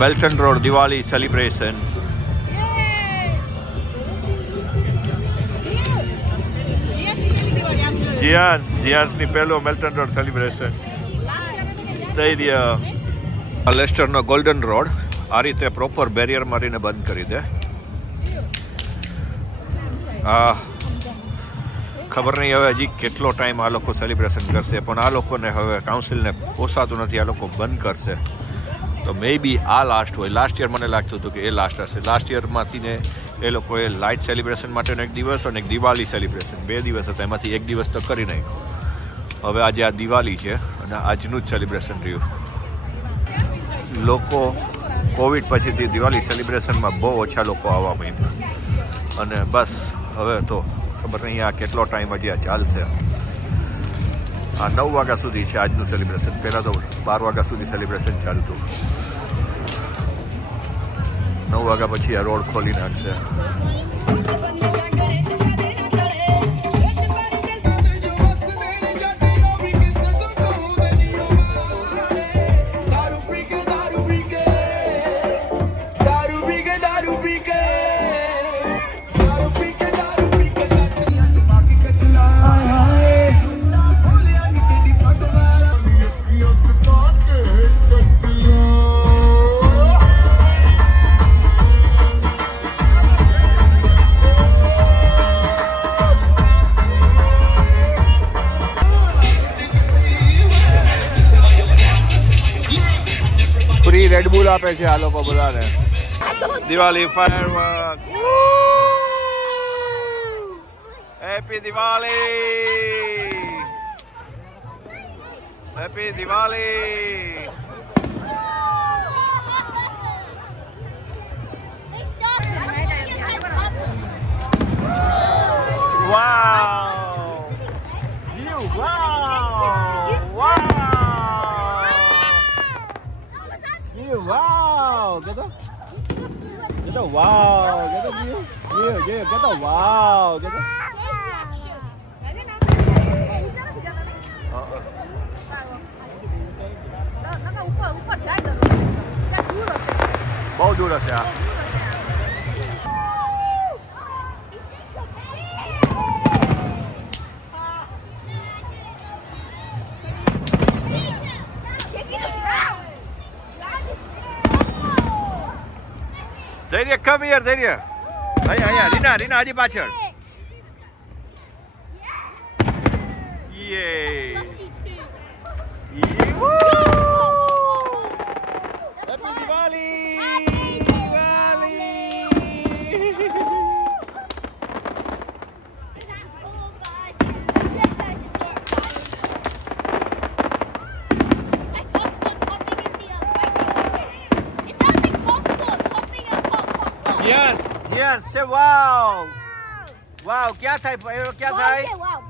બેલ્ટન road Diwali celebration. જીયાન્સની પહેલો બેલ્ટન road celebration થઈ રહ્યા. લેસ્ટરનો ગોલ્ડન રોડ આ રીતે પ્રોપર બેરિયર મારીને બંધ કરી દે. ખબર નહીં હવે હજી કેટલો ટાઈમ આ લોકો સેલિબ્રેશન કરશે, પણ આ લોકોને હવે કાઉન્સિલને પોસાતું નથી, આ લોકો બંધ કરશે. તો મે બી આ લાસ્ટ હોય. લાસ્ટ યર મને લાગતું હતું કે એ લાસ્ટ હશે. લાસ્ટ યરમાંથી ને એ લોકોએ લાઇટ સેલિબ્રેશન માટેનો એક દિવસ અને એક દિવાળી સેલિબ્રેશન 2 દિવસ હતા, એમાંથી એક દિવસ તો કરી નાખ્યો. હવે આજે આ દિવાળી છે અને આજનું જ સેલિબ્રેશન રહ્યું. લોકો કોવિડ પછીથી દિવાળી સેલિબ્રેશનમાં બહુ ઓછા લોકો આવવા માંડ્યા અને બસ હવે તો ખબર નહીં આ કેટલો ટાઈમ હજી આ ચાલશે. આ 9 વાગ્યા સુધી છે આજનું સેલિબ્રેશન. પહેલાં તો 12 વાગ્યા સુધી સેલિબ્રેશન ચાલતું. 9 વાગ્યા પછી આ રોડ ખોલી નાખશે. ફ્રી રેડબુલ આપે છે આ લોકો બધાને. Diwali firework. Happy Diwali, happy Diwali. Wow you wow wow wow, get the wow, get the view, get the wow, get the. बहुत दूर है यार. ધૈર્ય કમ યાર, ધૈર્ય અહીંયા રીના હજી પાછળ. યે happy Diwali, Diwali. Yes, say wow. Wow, क्या था? क्या था? Wow.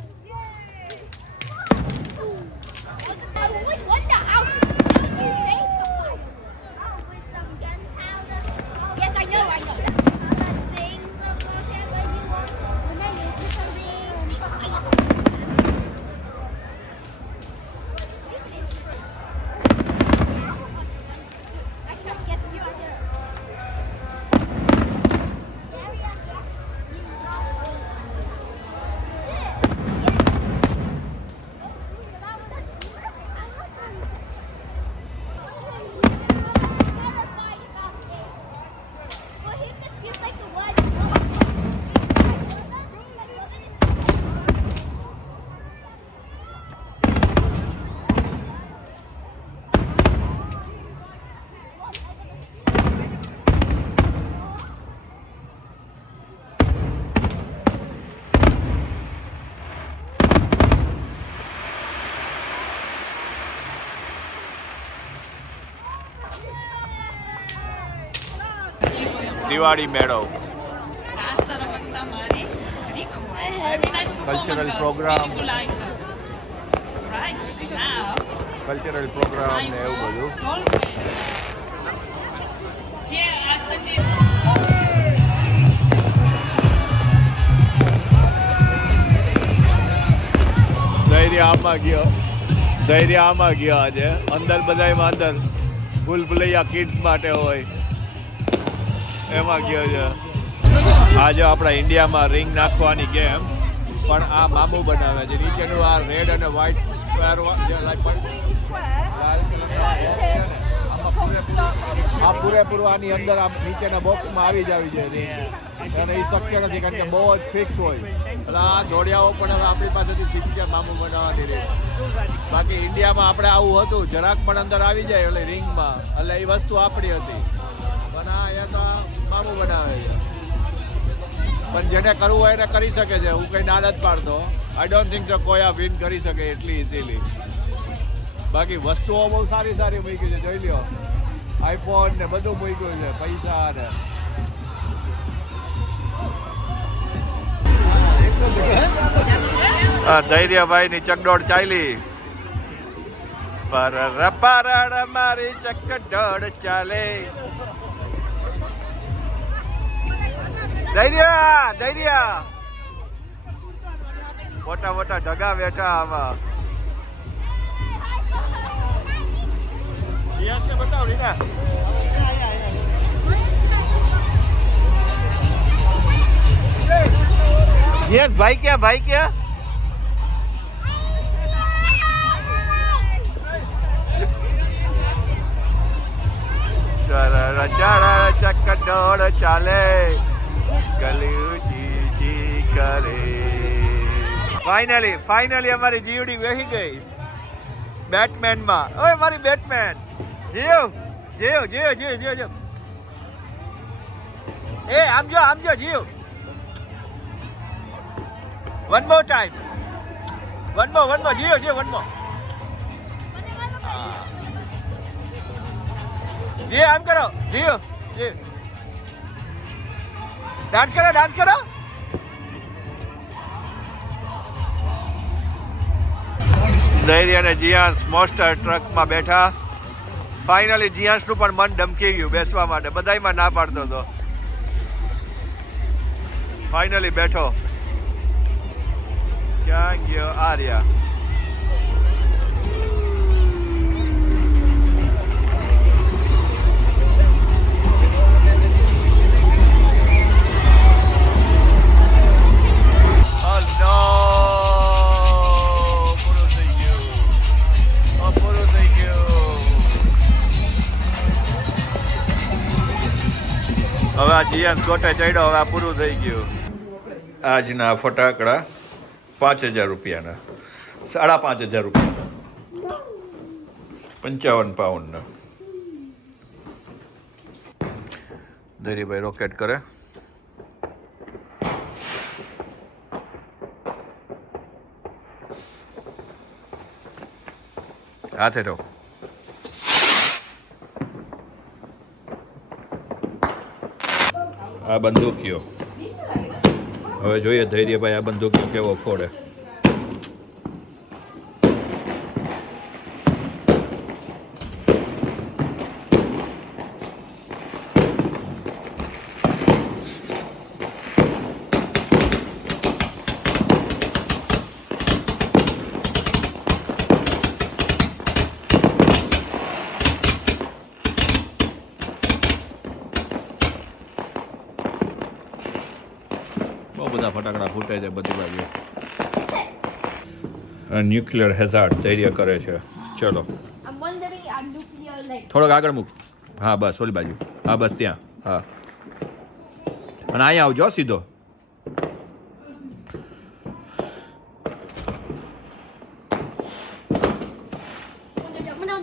Yes, I know. Diwali મેળો, કલ્ચરલ પ્રોગ્રામ ને એવું બધું. ધૈર્ય આમાં ગયો આજે અંદર, બધામાં અંદર ભૂલભુલૈયા કિડ્સ માટે હોય એમાં ગયો છે. આજે આપણા ઇન્ડિયામાં રિંગ નાખવાની ગેમ પણ આ મામુ બનાવે છે. નીચેનું આ રેડ અને વ્હાઈટ સ્ક્વેર આ પૂરેપૂરું આની અંદર આ નીચેના બોક્સમાં આવી જ આવી જાય રિંગ અને એ શક્ય નથી કારણ કે બહુ જ ફિક્સ હોય. એટલે આ દોડિયાઓ પણ હવે આપણી પાસેથી શીખી ગયા મામુ બનાવવાની રીત. બાકી ઇન્ડિયામાં આપણે આવું હતું જરાક પણ અંદર આવી જાય એટલે રિંગમાં એટલે એ વસ્તુ આપણી હતી પણ આ અહીંયા તો મામુ બનાવે છે. પણ જેને કરવું હોય એને કરી શકે છે. હું કંઈ ના નથી પાડતો. આઈ ડોન્ટ થિંક કોઈ આ વિન કરી શકે એટલી ઇઝીલી. બાકી વસ્તુઓ બહુ સારી સારી મૂકી છે જોઈ લ્યો. આઈફોન ને બધું મૂક્યું છે પૈસા ને ધૈર્યભાઈ ની ચકડોળ ચાલી પર રપારડ મારી ચકડોળ ચાલે. ધૈર્ય મોટા મોટા ઢગા બેઠા આમાં. બતાવ રીના યસ ભાઈ ક્યાં ચકડોળ ચાલે ગલી કરે. ફાઇનલી અમારી જીવડી વેહી ગઈ બેટમેન માં. ઓય મારી બેટમેન જીવ. એ આમ જો જીવ. વન મોર ટાઈમ જીવ વન મોર. જીવ આમ કરો જીવ ડાન્સ કરો. ધૈર્ય અને જીયાંશ મોસ્ટર ટ્રકમાં બેઠા. ફાઇનલી જીયાંશનું પણ મન ધમકી ગયું બેસવા માટે. બધાયમાં ના પાડતો હતો. ફાઇનલી બેઠો. ક્યાં ગયો? આર્યા. હવે આ જીયાંશ ગોટે ચડ્યો. હવે આ પૂરું થઈ ગયું. આજના ફટાકડા 5,000 રૂપિયાના 5,500 રૂપિયા 55 પાઉન્ડના. ધૈર્યભાઈ રોકેટ કરે. હાથે રહો. આ બંદૂકીઓ હવે જોઈએ ધૈર્યભાઈ આ બંદૂકનો કેવો ફોડે. બહુ બધા ફટાકડા ફૂટે છે બધી બાજુ. ન્યુક્લિયર હેઝાર્ડ ધૈર્ય કરે છે. ચલો થોડોક આગળ મૂક. હા બસ ઓલી બાજુ. હા બસ ત્યાં. હા અને અહીંયા આવજો સીધો.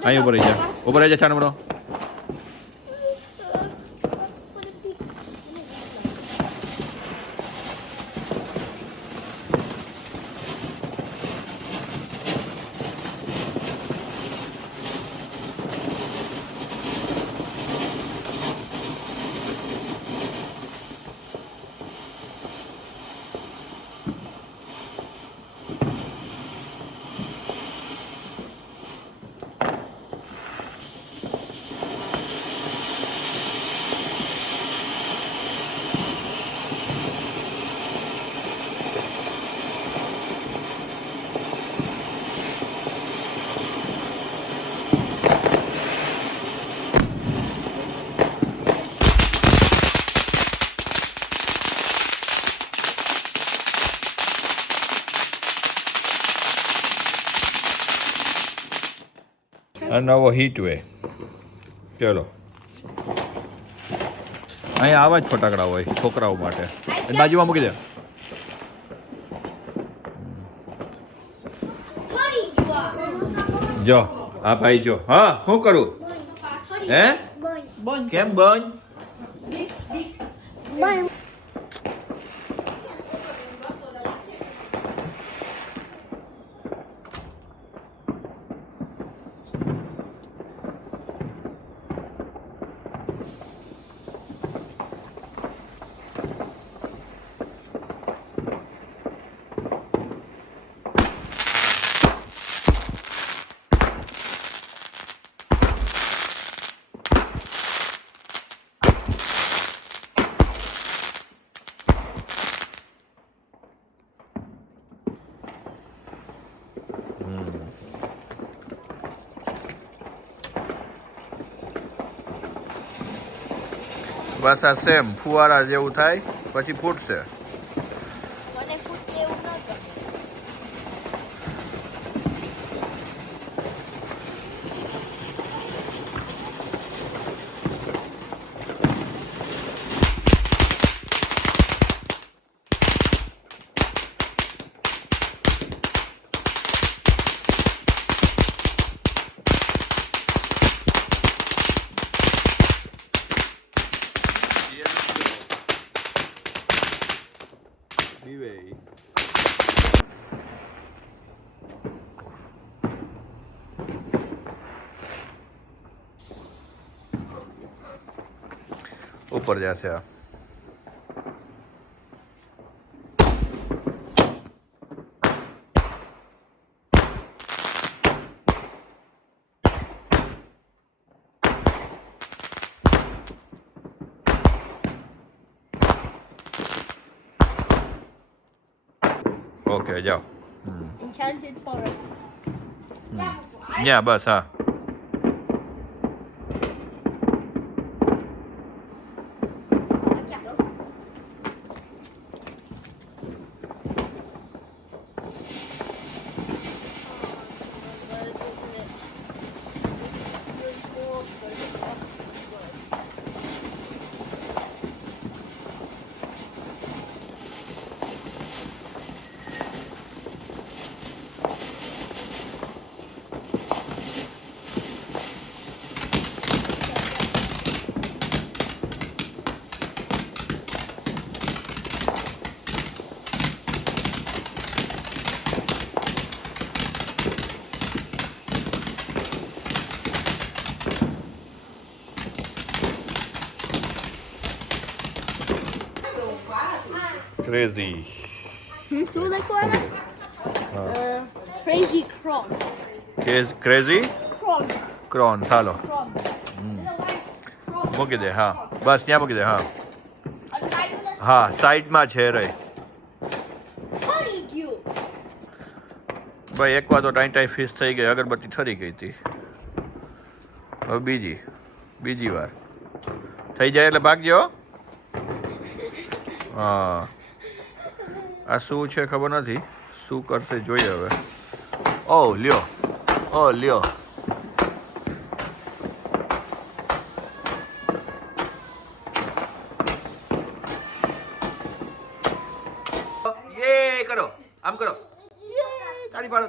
અહીં ઉપર રહી જા છાનમડો. આ નવો હીટ વે. ચલો, અહીંયા આવા જ ફટાકડા હોય છોકરાઓ માટે. અને બાજુમાં મૂકી દે. જો આ ભાઈ જો. હા, શું કરું? હે કેમ બંધ? બસ આ સેમ ફુવારા જેવું થાય પછી ફૂટશે. મને ફૂટે એવું ન ગમે. ઉપર જશે આ. ઓકે જાઓ. Enchanted forest. ત્યાં બસ હા. Crazy. So like what? Crazy crawls. Crazy? Crawls. Cron, hello. Crawls. મૂકી દે હા. બસ ત્યાં મૂકી દે હા. And I do not હા સાઈડમાં છે રહી. funny you. ભાઈ એકવાર તો ટાઈ ફિશ થઈ ગઈ, અગરબત્તી ઠરી ગઈ હતી. હવે બીજી વાર થઈ જાય એટલે ભાગજો. હા આ શું છે ખબર નથી, શું કરશે જોઈએ હવે. ઓ લ્યો. યે કરો, આમ કરો. તાળી પાડો.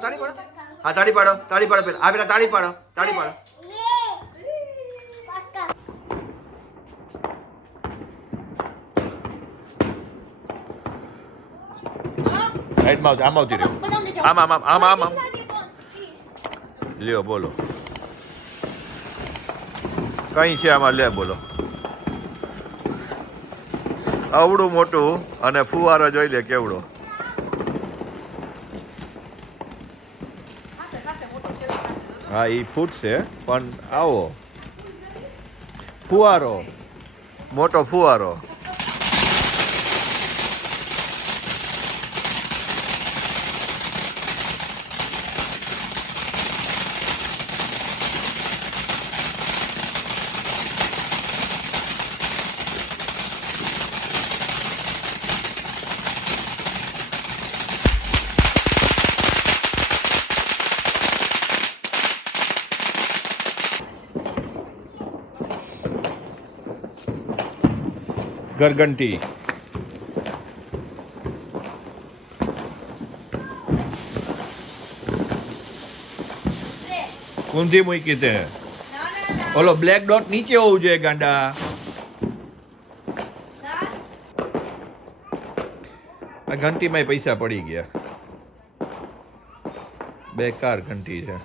હા તાળી પાડો પેલા. આ પેલા તાળી પાડો. સાઈડમાં આમ આવતી રહ્યો. આમ. લ્યો બોલો કઈ છે આમાં? લે બોલો. આવડું મોટું અને ફુવારો જોઈ લે કેવડો. હા એ ફૂટશે પણ આવો ફુવારો, મોટો ફુવારો. ઘરઘંટી ઊંધી મૂકી તે ઓલો બ્લેક ડોટ નીચે હોવું જોઈએ ગાંડા આ ઘંટીમાં પૈસા પડી ગયા બેકાર ઘંટી છે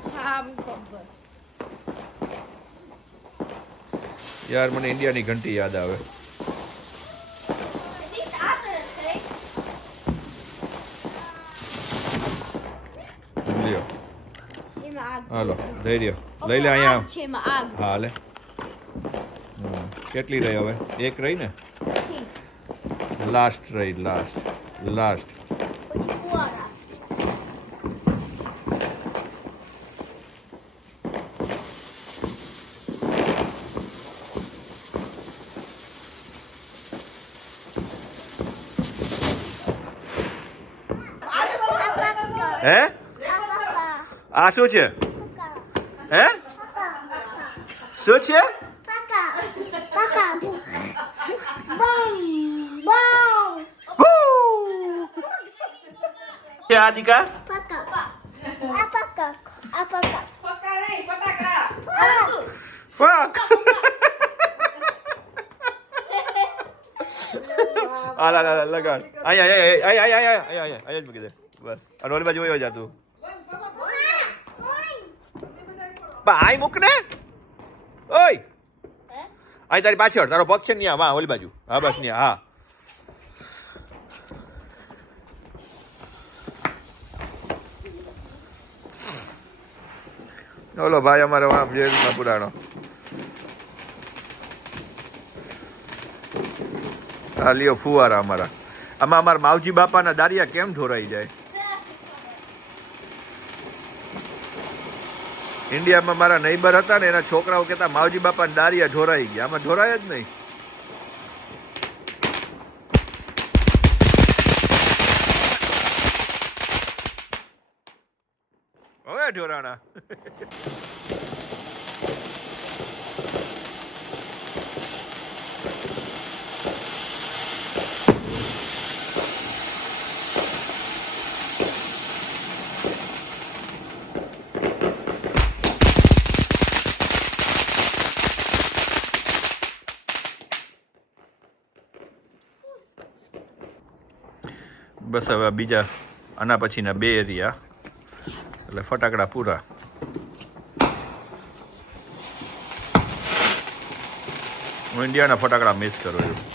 યાર મને ઇન્ડિયાની ઘંટી યાદ આવે લ્યો હાલો ધૈર્ય લઈ લે અહીંયા હા લે કેટલી રહી હવે એક રહી ને લાસ્ટ રહી લાસ્ટ હે આ શું છે હે શું છે આદિકા ફક આ લગાડ અહીંયા જ મૂકી દે બસ અને ઓલી બાજુ વયો જા તું આઈ મૂક ને ઓય અહીં તારી પાછળ તારો પગ છે ને વાહ ઓલી બાજુ હા બસ ને હા ઓલો ભાઈ અમારો આમ જેલમાં પુરાણો આ લ્યો ફુવારા અમારા આમાં અમારા માવજી બાપાના દારિયા કેમ ઢોરાઈ જાય ઇન્ડિયામાં મારા નeighbor હતા ને એના છોકરાઓ કહેતા માવજી બાપાના દારિયા ઢોરાઈ ગયા આમાં ઢોરાય જ નહીં હવે ઢોરાણા બસ હવે બીજા આના પછીના 2 એરિયા એટલે ફટાકડા પૂરા હું ઇન્ડિયાના ફટાકડા મિસ કરું છું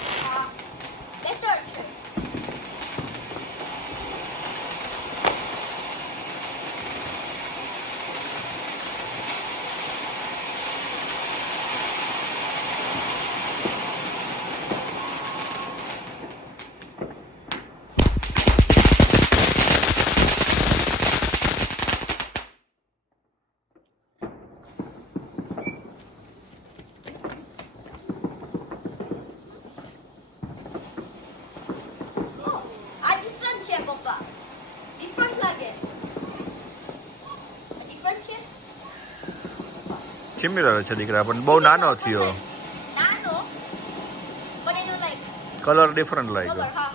સિમિલર છે દીકરા પણ બહુ નાનો થયો કલર ડિફરન્ટ લાગ્યો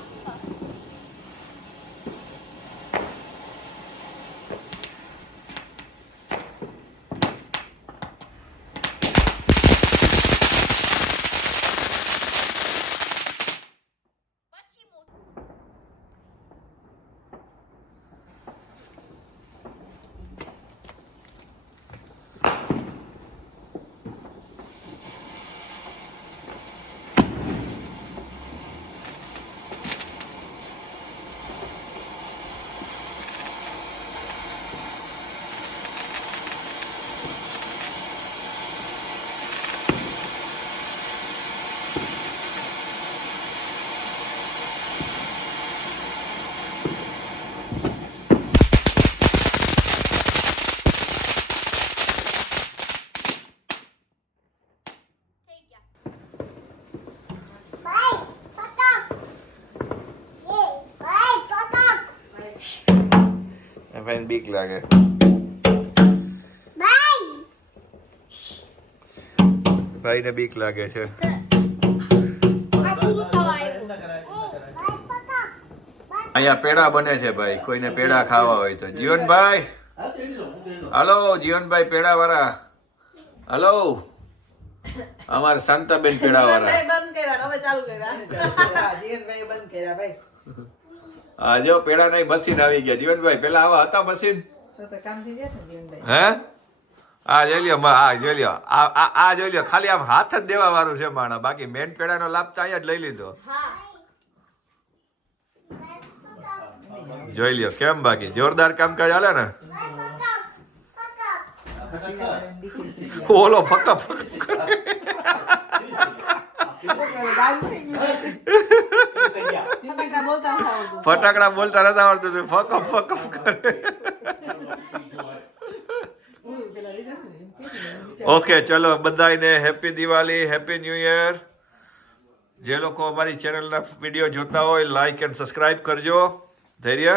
ભાઈને બીક લાગે ભાઈને બીક લાગે છે પૂરું થવા અહીંયા પેડા બને છે ભાઈ, કોઈને પેડા ખાવા હોય તો. જીવનભાઈ, હાલો જીવનભાઈ પેડા વાળા, હાલો અમારે શાંતાબેન પેડા વાળા. હા જો પેડા નહીં મશીન આવી ગયા. જીવનભાઈ પેલા આવા હતા મશીન? હે આ જોઈ લ્યો, આ જોઈ લ્યો, આ જોઈ લ્યો, ખાલી આમ હાથ જ દેવા વાળું છે માણા, બાકી મેન પેડાનો લાભ તો અહીંયા જ લઈ લીધો. જોઈ લ્યો કેમ, બાકી જોરદાર કામકાજ હાલે ને. ઓલો ફક્કા ફટાકડા બોલતા નથી આવડતું, ફકફ ફકફ કરે. ઓકે ચલો બધાને happy Diwali, happy new year. જે લોકો અમારી ચેનલના વિડીયો જોતા હોય લાઈક એન્ડ સબસ્ક્રાઇબ કરજો. ધૈર્ય.